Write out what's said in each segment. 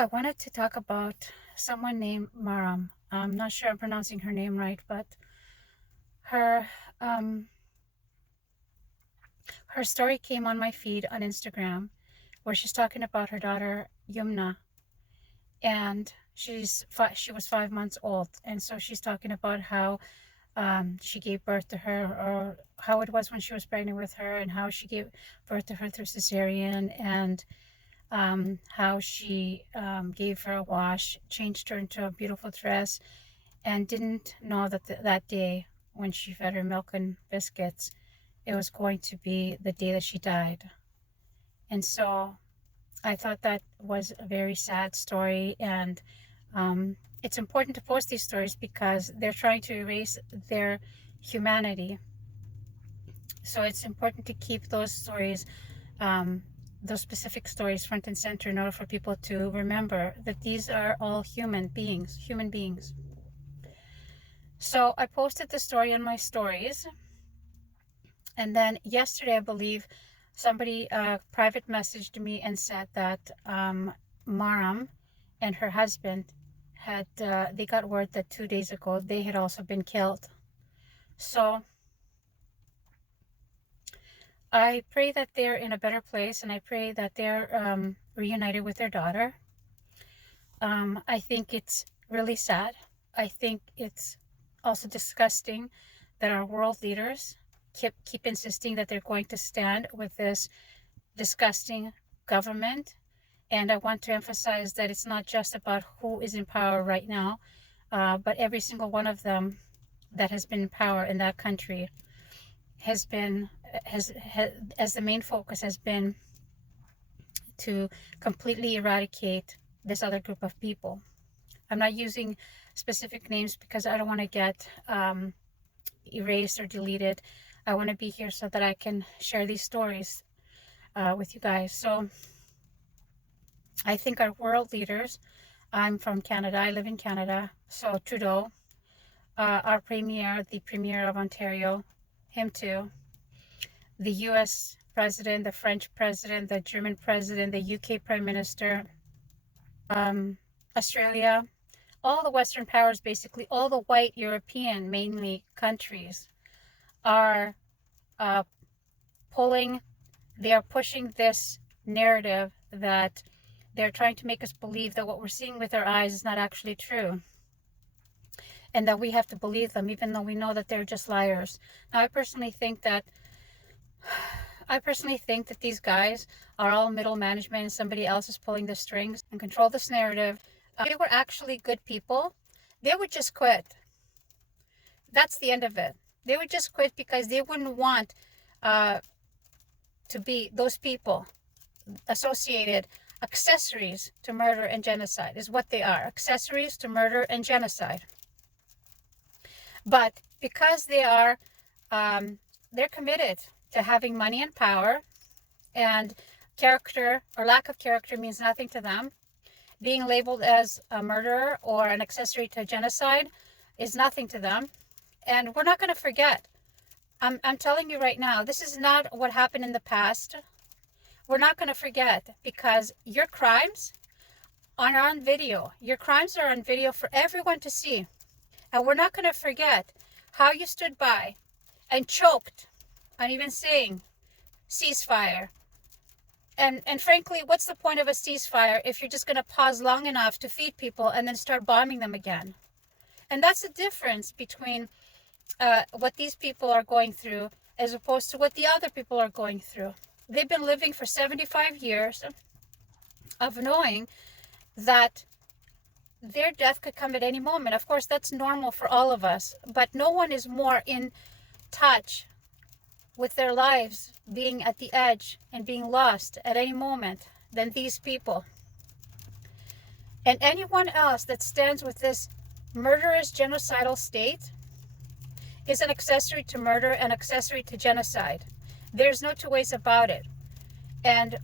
I wanted to talk about someone named Maram. I'm not sure I'm pronouncing her name right, but her um, her story came on my feed on Instagram, where she's talking about her daughter Yumna, and she was 5 months old, and so she's talking about how she gave birth to her, or how it was when she was pregnant with her, and how she gave birth to her through cesarean, and how she gave her a wash, changed her into a beautiful dress, and didn't know that that day when she fed her milk and biscuits, it was going to be the day that she died. And so I thought that was a very sad story, and it's important to post these stories because they're trying to erase their humanity. So it's important to keep those stories, those specific stories, front and center in order for people to remember that these are all human beings. So I posted the story on my stories, and then yesterday, I believe, somebody private messaged me and said that Maram and her husband had they got word that 2 days ago they had also been killed. So I pray that they're in a better place, and I pray that they're reunited with their daughter. I think it's really sad. I think it's also disgusting that our world leaders keep insisting that they're going to stand with this disgusting government. And I want to emphasize that it's not just about who is in power right now, but every single one of them that has been in power in that country has as the main focus has been to completely eradicate this other group of people. I'm not using specific names because I don't want to get erased or deleted. I want to be here so that I can share these stories with you guys. So I think our world leaders, I'm from Canada, I live in Canada, so Trudeau, our premier, the premier of Ontario, him too, the US president, the French president, the German president, the UK prime minister, Australia, all the Western powers, basically all the white European mainly countries are they are pushing this narrative that they're trying to make us believe that what we're seeing with our eyes is not actually true, and that we have to believe them even though we know that they're just liars. Now, I personally think that these guys are all middle management and somebody else is pulling the strings and control this narrative. If they were actually good people, they would just quit. That's the end of it. They would just quit because they wouldn't want to be those people associated, accessories to murder and genocide is what they are, accessories to murder and genocide. But because they are, they're committed to having money and power, and character or lack of character means nothing to them. Being labeled as a murderer or an accessory to genocide is nothing to them. And we're not going to forget. I'm telling you right now, this is not what happened in the past. We're not going to forget, because your crimes are on video. Your crimes are on video for everyone to see. And we're not going to forget how you stood by and choked on even saying ceasefire. And frankly, what's the point of a ceasefire if you're just going to pause long enough to feed people and then start bombing them again? And that's the difference between what these people are going through as opposed to what the other people are going through. They've been living for 75 years of knowing that their death could come at any moment. Of course, that's normal for all of us, but no one is more in touch with their lives being at the edge and being lost at any moment than these people. And anyone else that stands with this murderous genocidal state is an accessory to murder and accessory to genocide. There's no two ways about it. And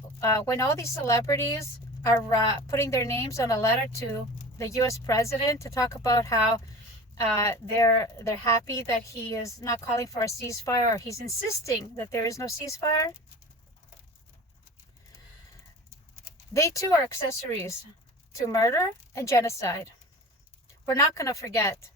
when all these celebrities are putting their names on a letter to the US president to talk about how they're happy that he is not calling for a ceasefire, or he's insisting that there is no ceasefire, they too are accessories to murder and genocide. We're not going to forget.